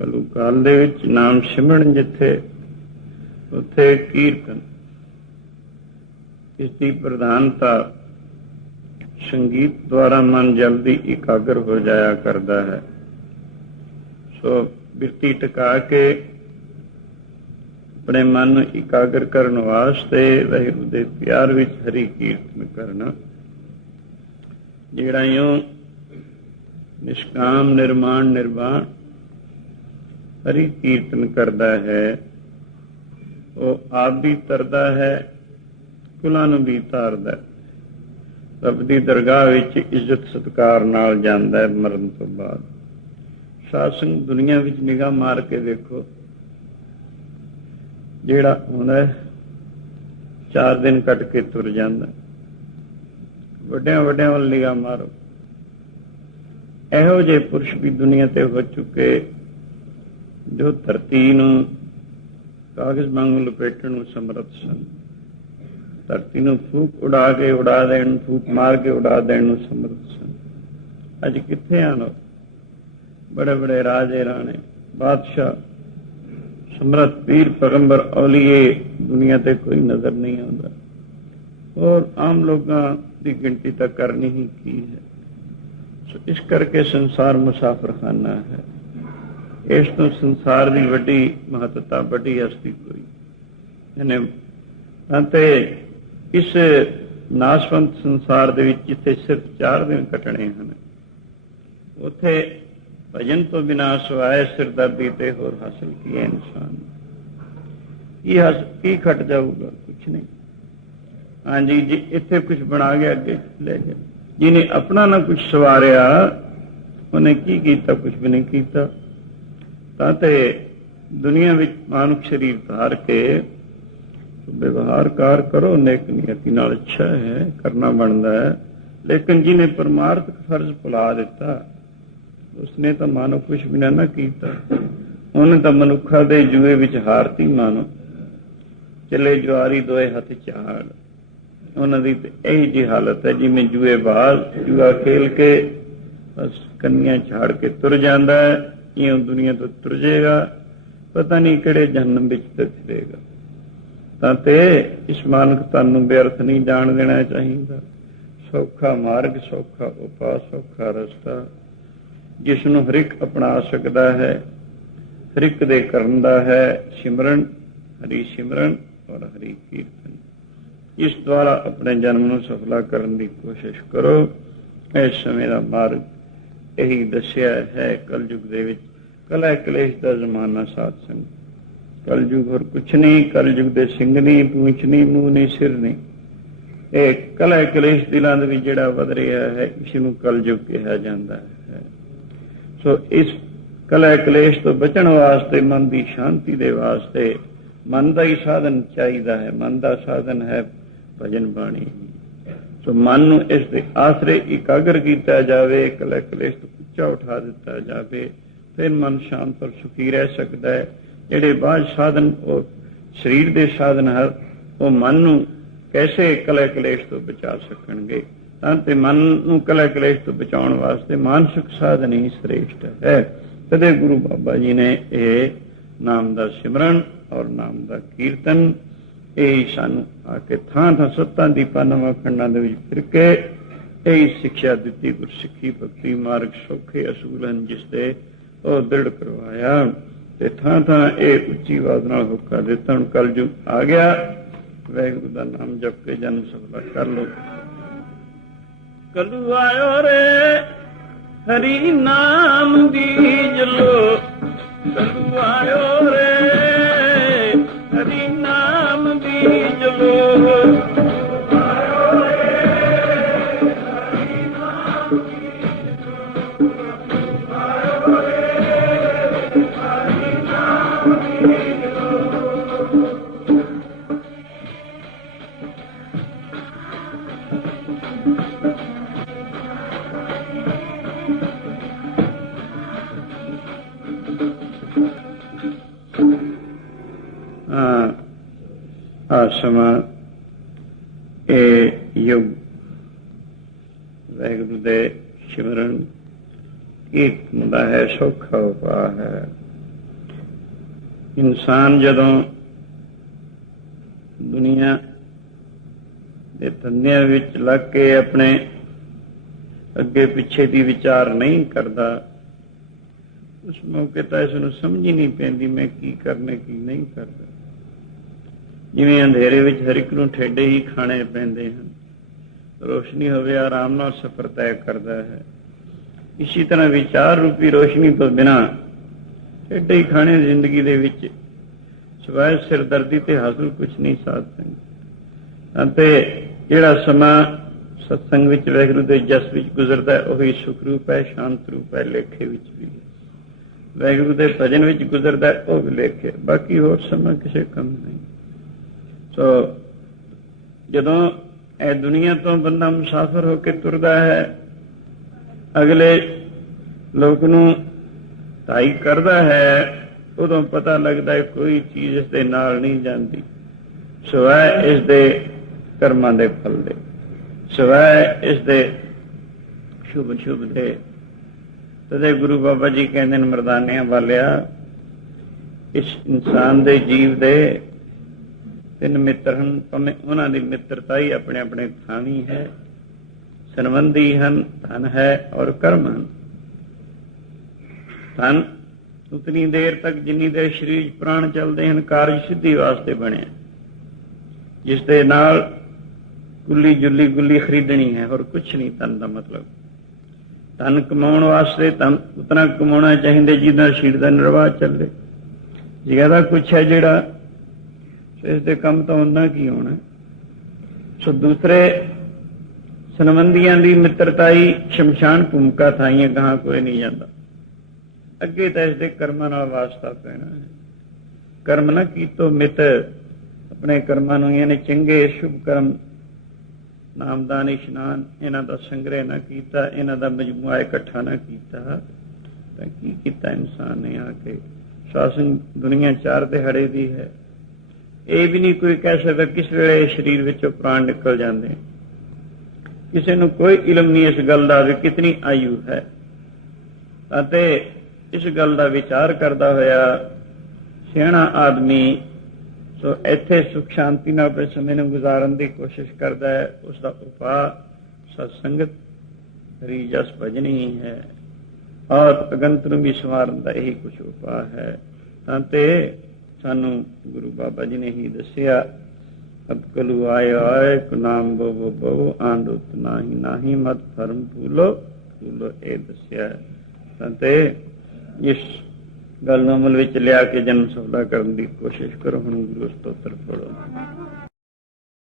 ਕਲੂ ਕਾਲ ਦੇ ਵਿੱਚ ਨਾਮ ਸਿਮਰਨ ਜਿੱਥੇ ਉੱਥੇ ਕੀਰਤਨ ਇਸ ਦੀ ਪ੍ਰਧਾਨਤਾ ਸੰਗੀਤ ਦੁਆਰਾ ਮਨ ਜਲਦੀ ਇਕਾਗਰ ਹੋ ਜਾਇਆ ਕਰਦਾ ਹੈ ਸੋ ਬਿਰਤੀ ਟਿਕਾ ਕੇ ਆਪਣੇ ਮਨ ਨੂੰ ਇਕਾਗਰ ਕਰਨ ਵਾਸਤੇ ਵਹਿਰੂ ਦੇ ਪਿਆਰ ਵਿੱਚ ਹਰੀ ਕੀਰਤਨ ਕਰਨਾ ਜਿਹੜਾ ਯੋ ਨਿਸ਼ਕਾਮ ਨਿਰਮਾਣ ਨਿਰਵਾਣ ਹਰੀ ਕੀਰਤਨ ਕਰਦਾ ਹੈ ਉਹ ਆਪ ਵੀ ਤਰਦਾ ਹੈ ਕੁਲਾਂ ਨੂੰ ਵੀ ਤਾਰਦਾ ਰੱਬ ਦੀ ਦਰਗਾਹ ਵਿੱਚ ਇੱਜ਼ਤ ਸਤਕਾਰ ਨਾਲ ਜਾਂਦਾ ਹੈ ਮਰਨ ਤੋਂ ਬਾਅਦ ਸਾਧ ਸੰਗ ਦੁਨੀਆ ਵਿੱਚ ਨਿਗਾਹ ਮਾਰ ਕੇ ਦੇਖੋ ਜਿਹੜਾ ਹੁੰਦਾ ਚਾਰ ਦਿਨ ਕੱਟ ਕੇ ਤੁਰ ਜਾਂਦਾ ਵੱਡਿਆਂ ਵੱਡਿਆਂ ਵੱਲ ਨਿਗਾਹ ਮਾਰੋ ਇਹੋ ਜਿਹੇ ਪੁਰਸ਼ ਵੀ ਦੁਨੀਆ ਤੇ ਹੋ ਚੁੱਕੇ ਜੋ ਧਰਤੀ ਨੂੰ ਕਾਗਜ਼ ਮੰਗਲ ਲਪੇਟਣ ਨੂੰ ਸਮਰੱਥ ਸਨ ਧਰਤੀ ਨੂੰ ਫੂਕ ਉਡਾ ਕੇ ਉਡਾ ਦੇਣ ਫੂਕ ਮਾਰ ਕੇ ਉਡਾ ਦੇਣ ਨੂੰ ਸਮਰੱਥ ਸਨ ਅੱਜ ਕਿੱਥੇ ਆ ਲੋ ਬੜੇ ਬੜੇ ਰਾਜੇ ਰਾਣੇ ਬਾਦਸ਼ਾਹ ਸਮਰਤ ਪੀਰ ਪਗੰਬਰ ਔਲੀਏ ਦੁਨੀਆ ਤੇ ਕੋਈ ਨਜ਼ਰ ਨਹੀਂ ਆਉਂਦਾ ਔਰ ਆਮ ਲੋਕਾਂ ਦੀ ਗਿਣਤੀ ਤਾਂ ਕਰਨੀ ਹੀ ਕੀ ਹੈ ਸੋ ਇਸ ਕਰਕੇ ਸੰਸਾਰ ਮੁਸਾਫਰਖਾਨਾ ਹੈ ਇਸ ਤੋਂ ਸੰਸਾਰ ਦੀ ਵੱਡੀ ਮਹੱਤਤਾ ਵੱਡੀ ਅਸਤੀ ਹੋਈ ਇਹਨੇ ਅੰਤੇ ਇਸ ਨਾਸ਼ਵੰਤ ਸੰਸਾਰ ਦੇ ਵਿੱਚ ਜਿੱਥੇ ਸਿਰਫ ਚਾਰ ਦਿਨ ਕੱਟਣੇ ਹਨ ਉਥੇ ਭਜਨ ਤੋਂ ਬਿਨਾਂ ਸਵਾਇ ਸਿਰਦਰਦੀ ਤੇ ਹੋਰ ਹਾਸਲ ਕੀ ਹੈ ਇਨਸਾਨ ਇਹ ਹਸ ਕੀ ਖਟ ਜਾਊਗਾ ਕੁਛ ਨਹੀਂ ਹਾਂਜੀ ਜੀ ਇੱਥੇ ਕੁਝ ਬਣਾ ਗਿਆ ਅੱਗੇ ਲੈ ਗਿਆ ਜਿਹਨੇ ਆਪਣਾ ਨਾ ਕੁਝ ਸਵਾਰਿਆ ਉਹਨੇ ਕੀ ਕੀਤਾ ਕੁਝ ਵੀ ਨਹੀਂ ਕੀਤਾ ਤਾਂ ਤੇ ਦੁਨੀਆ ਵਿੱਚ ਮਾਨੁਖ ਸ਼ਰੀਰ ਧਾਰ ਕੇ ਵਿਵਹਾਰ ਕਰ ਕਰੋ ਨੇਕ ਨੀਅਤੀ ਨਾਲ ਅੱਛਾ ਹੈ ਕਰਨਾ ਬਣਦਾ ਹੈ ਲੇਕਿਨ ਜਿਹਨੇ ਪਰਮਾਰਥਕ ਫਰਜ਼ ਭੁਲਾ ਦਿੱਤਾ ਉਸਨੇ ਤਾਂ ਮਾਨੁਖ ਕੁਛ ਵੀ ਨਾ ਕੀਤਾ ਉਹਨੇ ਤਾਂ ਮਨੁੱਖਾ ਦੇ ਜੂਏ ਵਿੱਚ ਹਾਰਤੀ ਮਾਨੋ ਚਲੇ ਜਵਾਰੀ ਦੋਏ ਹੱਥ ਚਾੜ ਉਹਨਾਂ ਦੀ ਤੇ ਇਹ ਜੀ ਹਾਲਤ ਹੈ ਜਿਵੇਂ ਜੂਏ ਬਾਜ਼ ਜੂਆ ਖੇਲ ਕੇ ਬਸ ਕੰਨੀਆਂ ਝਾੜ ਕੇ ਤੁਰ ਜਾਂਦਾ ਹੈ ਇਹੋ ਦੁਨੀਆ ਤੋਂ ਤੁਰ ਜਾਏਗਾ ਪਤਾ ਨਹੀਂ ਕਿਹੜੇ ਜਨਮ ਵਿੱਚ ਜਾਏਗਾ ਤਾਂ ਤੇ ਇਸ ਮਾਨਕ ਨੂੰ ਬੇਅਰਥ ਨਹੀਂ ਜਾਣ ਦੇਣਾ ਚਾਹੀਦਾ ਸੌਖਾ ਮਾਰਗ ਸੌਖਾ ਉਪਾਸ ਸੌਖਾ ਰਸਤਾ ਜਿਸ ਨੂੰ ਹਰ ਇੱਕ ਅਪਣਾ ਸਕਦਾ ਹੈ ਹਰ ਇੱਕ ਦੇ ਕਰਨ ਦਾ ਹੈ ਸਿਮਰਨ ਹਰੀ ਸਿਮਰਨ ਔਰ ਹਰੀ ਕੀਰਤਨ ਇਸ ਦੁਆਰਾ ਆਪਣੇ ਜਨਮ ਨੂੰ ਸਫਲਾ ਕਰਨ ਦੀ ਕੋਸ਼ਿਸ਼ ਕਰੋ ਇਸ ਸਮੇਂ ਦਾ ਮਾਰਗ ਇਹੀ ਦੱਸਿਆ ਹੈ ਕਲਯੁਗ ਦੇ ਵਿੱਚ ਕਲਾ ਕਲੇਸ਼ ਦਾ ਜ਼ਮਾਨਾ ਸਾਥ ਸੰਗ ਕਲਯੁਗ ਹੋਰ ਕੁਛ ਨਹੀਂ ਕਲਯੁਗ ਦੇ ਸਿੰਘ ਨਹੀਂ ਪੂੰਛ ਨਹੀਂ ਮੂੰਹ ਨਹੀਂ ਸਿਰ ਨਹੀਂ ਇਹ ਕਲਾ ਕਲੇਸ਼ ਦਿਲਾਂ ਦੇ ਵਿੱਚ ਜਿਹੜਾ ਵਧ ਰਿਹਾ ਹੈ ਇਸ ਨੂੰ ਕਲਯੁਗ ਕਿਹਾ ਜਾਂਦਾ ਹੈ ਸੋ ਇਸ ਕਲਾ ਕਲੇਸ਼ ਤੋਂ ਬਚਣ ਵਾਸਤੇ ਮਨ ਦੀ ਸ਼ਾਂਤੀ ਦੇ ਵਾਸਤੇ ਮਨ ਦਾ ਹੀ ਸਾਧਨ ਚਾਹੀਦਾ ਹੈ ਮਨ ਦਾ ਸਾਧਨ ਹੈ ਭਜਨ ਬਾਣੀ ਸੋ ਮਨ ਨੂੰ ਇਸ ਦੇ ਆਸਰੇ ਇਕਾਗਰ ਕੀਤਾ ਜਾਵੇ ਕਲੇ ਕਲੇਸ਼ ਤੋਂ ਉੱਚਾ ਉਠਾ ਦਿੱਤਾ ਜਾਵੇ ਫਿਰ ਮਨ ਸ਼ਾਂਤ ਔਰ ਸੁਖੀ ਰਹਿ ਸਕਦਾ ਹੈ ਜਿਹੜੇ ਬਾਹਰ ਸਾਧਨ ਉਹ ਸਰੀਰ ਦੇ ਸਾਧਨ ਹਰ ਉਹ ਮਨ ਨੂੰ ਕੈਸੇ ਕਲੇ ਕਲੇਸ਼ ਤੋਂ ਬਚਾ ਸਕਣਗੇ ਤਾਂ ਤੇ ਮਨ ਨੂੰ ਕਲੇ ਕਲੇਸ਼ ਤੋਂ ਬਚਾਉਣ ਵਾਸਤੇ ਮਾਨਸਿਕ ਸਾਧਨ ਹੀ ਸ੍ਰੇਸ਼ਟ ਹੈ ਤਦੇ ਗੁਰੂ ਬਾਬਾ ਜੀ ਨੇ ਇਹ ਨਾਮ ਦਾ ਸਿਮਰਨ ਔਰ ਨਾਮ ਦਾ ਕੀਰਤਨ ਇਹ ਸਾਨੂੰ ਆ ਕੇ ਥਾਂ ਥਾਂ ਸੱਤਾਂ ਦੀਪਾਂ ਨਵਾਂ ਖੰਡਾਂ ਦੇ ਵਿੱਚ ਫਿਰ ਕੇ ਇਹ ਸਿੱਖਿਆ ਦਿੱਤੀ ਗੁਰਸਿੱਖੀ ਭਗਤੀ ਮਾਰਗ ਸੋਖੇ ਅਸੂਲ ਹਨ ਜਿਸ ਤੇ ਉਹ ਦ੍ਰਿੜ ਕਰਵਾਇਆ ਤੇ ਥਾਂ ਥਾਂ ਇਹ ਉੱਚੀ ਆਵਾਜ਼ ਨਾਲ ਹੁਕਾ ਦਿੱਤਾ ਹੁਣ ਜੁ ਆ ਗਿਆ ਵੈਗੁਰੂ ਦਾ ਨਾਮ ਜਪ ਕੇ ਜਨਮ ਸਫਲਾ ਕਰ ਲੋ ਕਲੂ ਆਇਓ ਰੇ ਹਰੀ ਨਾਮ ਦੀ ਜਲੋ ਕਲੂ ਆਇਓ ਰੇ ਆਸਮ ਇਹ ਯੁਗ ਵੈਗੁਰੂ ਦੇ ਸਿਮਰਨ ਇੱਕ ਹੁੰਦਾ ਹੈ ਸੁਖਾ ਉਪਾ ਹੈ ਇਨਸਾਨ ਜਦੋਂ ਦੁਨੀਆ ਦੇ ਤੰਨਿਆਂ ਵਿੱਚ ਲੱਗ ਕੇ ਆਪਣੇ ਅੱਗੇ ਪਿੱਛੇ ਦੀ ਵਿਚਾਰ ਨਹੀਂ ਕਰਦਾ ਉਸ ਮੌਕੇ ਤਾਂ ਇਸ ਨੂੰ ਸਮਝ ਹੀ ਨਹੀਂ ਪੈਂਦੀ ਮੈਂ ਕੀ ਕਰਨੇ ਕੀ ਨਹੀਂ ਕਰਦਾ ਜਿਵੇਂ ਅੰਧੇਰੇ ਵਿੱਚ ਹਰ ਇੱਕ ਨੂੰ ਠੇਡੇ ਹੀ ਖਾਣੇ ਪੈਂਦੇ ਹਨ ਰੋਸ਼ਨੀ ਹੋਵੇ ਆਰਾਮ ਨਾਲ ਸਫ਼ਰ ਤੈਅ ਕਰਦਾ ਹੈ ਇਸੇ ਤਰ੍ਹਾਂ ਵਿਚਾਰ ਰੂਪੀ ਰੋਸ਼ਨੀ ਤੋਂ ਬਿਨਾ ਠੇਡੇ ਹੀ ਖਾਣੇ ਜ਼ਿੰਦਗੀ ਦੇ ਵਿੱਚ ਸਵੈ ਸਿਰਦਰਦੀ ਤੇ ਹਾਸਲ ਕੁਝ ਨਹੀਂ ਸਾਧ ਸਕਦੇ ਅਤੇ ਜਿਹੜਾ ਸਮਾਂ ਸਤਸੰਗ ਵਿੱਚ ਵੈਗਰੂ ਦੇ ਜਸ ਵਿੱਚ ਗੁਜ਼ਰਦਾ ਹੈ ਹੀ ਸੁਖ ਰੂਪ ਹੈ ਸ਼ਾਂਤ ਰੂਪ ਹੈ ਲੇਖੇ ਵਿੱਚ ਵੀ ਵੈਗਰੂ ਦੇ ਭਜਨ ਵਿੱਚ ਗੁਜ਼ਰਦਾ ਉਹ ਵੀ ਲੇਖੇ ਬਾਕੀ ਹੋਰ ਸਮਾਂ ਕਿਸੇ ਕੰਮ ਨਹੀਂ ਤਾਂ ਜਦੋਂ ਇਹ ਦੁਨੀਆ ਤੋਂ ਬੰਦਾ ਮੁਸਾਫਰ ਹੋ ਕੇ ਤੁਰਦਾ ਹੈ ਅਗਲੇ ਲੋਕ ਨੂੰ ਤਾਈ ਕਰਦਾ ਹੈ ਉਦੋਂ ਪਤਾ ਲੱਗਦਾ ਹੈ ਕੋਈ ਚੀਜ਼ ਇਸ ਦੇ ਨਾਲ ਨਹੀਂ ਜਾਂਦੀ ਸਵੈ ਇਸ ਦੇ ਕਰਮਾਂ ਦੇ ਫਲ ਦੇ ਸਵੈ ਇਸ ਦੇ ਸ਼ੁਭ ਸ਼ੁਭ ਦੇ ਤਦੇ ਗੁਰੂ ਬਾਬਾ ਜੀ ਕਹਿੰਦੇ ਨੇ ਮਰਦਾਨਿਆਂ ਵਾਲਿਆ ਇਸ ਇਨਸਾਨ ਦੇ ਜੀਵ ਦੇ ਤਿੰਨ ਮਿੱਤਰ ਹਨ ਉਹਨਾਂ ਦੀ ਮਿੱਤਰਤਾ ਹੀ ਆਪਣੇ ਆਪਣੇ ਥਾਣੀ ਹੈ ਸੰਬੰਧੀ ਹਨ ਧਨ ਹੈ ਔਰ ਕਰਮ ਹਨ ਧਨ ਉਤਨੀ ਦੇਰ ਤੱਕ ਜਿੰਨੀ ਦੇਰ ਸਰੀਰ ਪ੍ਰਾਣ ਚੱਲਦੇ ਹਨ ਕਾਰਜ ਸਿੱਧੀ ਵਾਸਤੇ ਬਣਿਆ ਜਿਸ ਦੇ ਨਾਲ ਕੁੱਲੀ ਜੁੱਲੀ ਗੁੱਲੀ ਖਰੀਦਣੀ ਹੈ ਔਰ ਕੁਛ ਨਹੀਂ ਧਨ ਦਾ ਮਤਲਬ ਧਨ ਕਮਾਉਣ ਵਾਸਤੇ ਤਾਂ ਉਤਨਾ ਕਮਾਉਣਾ ਚਾਹੀਦਾ ਜਿੰਨਾ ਸਰੀਰ ਦਾ ਨਿਰਵਾਹ ਚੱਲੇ ਜਿਹੜਾ ਕੁਛ ਹੈ ਜਿਹੜਾ ਸੋ ਇਸ ਦੇ ਕੰਮ ਤਾਂ ਉਹਨਾਂ ਕੀ ਹੋਣਾ ਸੋ ਦੂਸਰੇ ਸਨਵੰਦੀਆਂ ਦੀ ਮਿੱਤਰਤਾਈ ਸ਼ਮਸ਼ਾਨ ਭੂਮਿਕਾ ਥਾਈਆਂ ਕਹਾ ਕੋਈ ਨਹੀਂ ਜਾਂਦਾ ਅੱਗੇ ਤਾਂ ਇਸ ਦੇ ਕਰਮਾਂ ਨਾਲ ਵਾਸਤਾ ਪੈਣਾ ਹੈ ਕਰਮ ਨਾ ਕੀਤੋ ਮਿਤ ਆਪਣੇ ਕਰਮਾਂ ਨੂੰ ਇਹਨੇ ਚੰਗੇ ਸ਼ੁਭ ਕਰਮ ਨਾਮਦਾਨ ਇਸ਼ਨਾਨ ਇਹਨਾਂ ਦਾ ਸੰਗ੍ਰਹਿ ਨਾ ਕੀਤਾ ਇਹਨਾਂ ਦਾ ਮਜਮੂਆ ਇਕੱਠਾ ਨਾ ਕੀਤਾ ਤਾਂ ਕੀ ਕੀਤਾ ਇਨਸਾਨ ਨੇ ਆ ਕੇ ਸਾਸਿੰਗ ਦੁਨੀਆ ਚਾਰ ਦਿਹਾੜੇ ਦੀ ਹੈ ਇਹ ਵੀ ਨਹੀਂ ਕੋਈ ਕਹਿ ਸਕਦਾ ਕਿਸ ਵੇਲੇ ਸਰੀਰ ਵਿੱਚੋਂ ਪ੍ਰਾਣ ਨਿਕਲ ਜਾਂਦੇ ਕਿਸੇ ਨੂੰ ਕੋਈ ਇਲਮ ਨਹੀਂ ਇਸ ਗੱਲ ਦਾ ਕਿ ਕਿਤਨੀ ਆਯੂ ਹੈ ਅਤੇ ਇਸ ਗੱਲ ਦਾ ਵਿਚਾਰ ਕਰਦਾ ਹੋਇਆ ਸਿਆਣਾ ਆਦਮੀ ਸੋ ਇੱਥੇ ਸੁਖ ਸ਼ਾਂਤੀ ਨਾਲ ਆਪਣੇ ਸਮੇਂ ਨੂੰ ਗੁਜ਼ਾਰਨ ਦੀ ਕੋਸ਼ਿਸ਼ ਕਰਦਾ ਹੈ ਉਸ ਦਾ ਉਪਾਅ ਸਤਸੰਗਤ ਰੀਜਸ ਜਸ ਭਜਨੀ ਹੈ ਔਰ ਅਗੰਤ ਨੂੰ ਵੀ ਸਵਾਰਨ ਦਾ ਇਹੀ ਕੁਝ ਉਪਾਅ ਹੈ ਤਾਂ ਤੇ ਸਾਨੂੰ ਗੁਰੂ ਬਾਬਾ ਜੀ ਨੇ ਹੀ ਦੱਸਿਆ ਅਬਕਲੂ ਆਏ ਆਏ ਨਾਮ ਬੋ ਬੋ ਆਂਡ ਉਤ ਨਾਹੀ ਨਾਹੀ ਮਤ ਫਰਮ ਭੂਲੋ ਭੂਲੋ ਇਹ ਦੱਸਿਆ ਸੰਤੇ ਇਸ ਗੱਲ ਨੂੰ ਅਮਲ ਵਿੱਚ ਲਿਆ ਕੇ ਜਨਮ ਸਫਲਾ ਕਰਨ ਦੀ ਕੋਸ਼ਿਸ਼ ਕਰੋ ਹੁਣ ਗੁਰੂ ਸਤੋਤਰ ਪੜੋ